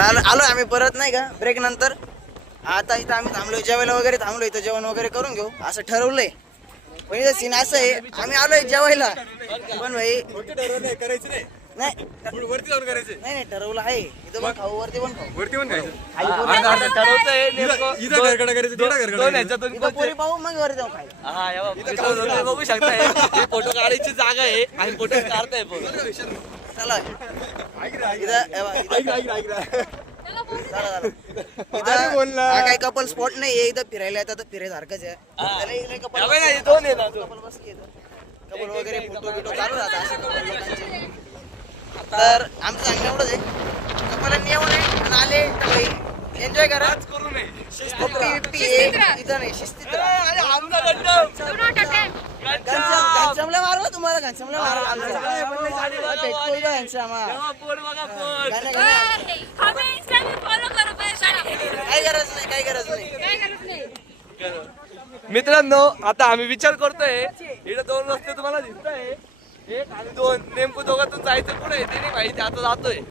आलो आम्ही परत नाही का ब्रेक नंतर. आता इथं आम्ही थांबलोय जेवायला वगैरे थांबलो इथं जेवण वगैरे करून घेऊ असं ठरवलंय. पण इथं सीन असं आहे आम्ही आलोय जेवायला पण भाई करायचं नाही नाही वरती जाऊन करायचं. नाही ठरवलं आहे इथं पण खाऊ वरती पण खाऊ वरती पण खायचं. ठरवतंय इथं घरकडा करायचं तिकडं घरकडा दोन करायचं. ह्याच्यातून इथं पोरी पाहू मग वरती जाऊ खायला. हा या तुम्ही बघू शकताय ही फोटो काढायची जागा आहे आणि फोटो काढताय चला इथं अरे बोल ना. हा काही कपल स्पॉट नाही इथं फिरायला येतात फिरायसारखंच आहे. त्याला इकडे couple दोन आहे ना couple बसली इथं. couple वगैरे फोटो बिटो चालू राहतात असे couple लोकांचे. तर आमचं सांगणं एवढंच आहे कपलांनी येऊ नये आणि आले तर एन्जॉय करा. करू नये इथं नाही शिस्तीत राहा. घनश्यामला मारला तुम्हाला घनश्यामला मारला भेटतो इथं घनश्याम हा. गाण्या गाण्या. काही गरज नाही काही गरज नाही. मित्रांनो आता आम्ही विचार करतोय इकडे दोन रस्ते तुम्हाला दिसत आहे एक आणि दोन नेमकं दोघातून जायचं पुढे ते नाही माहिती आता जातोय.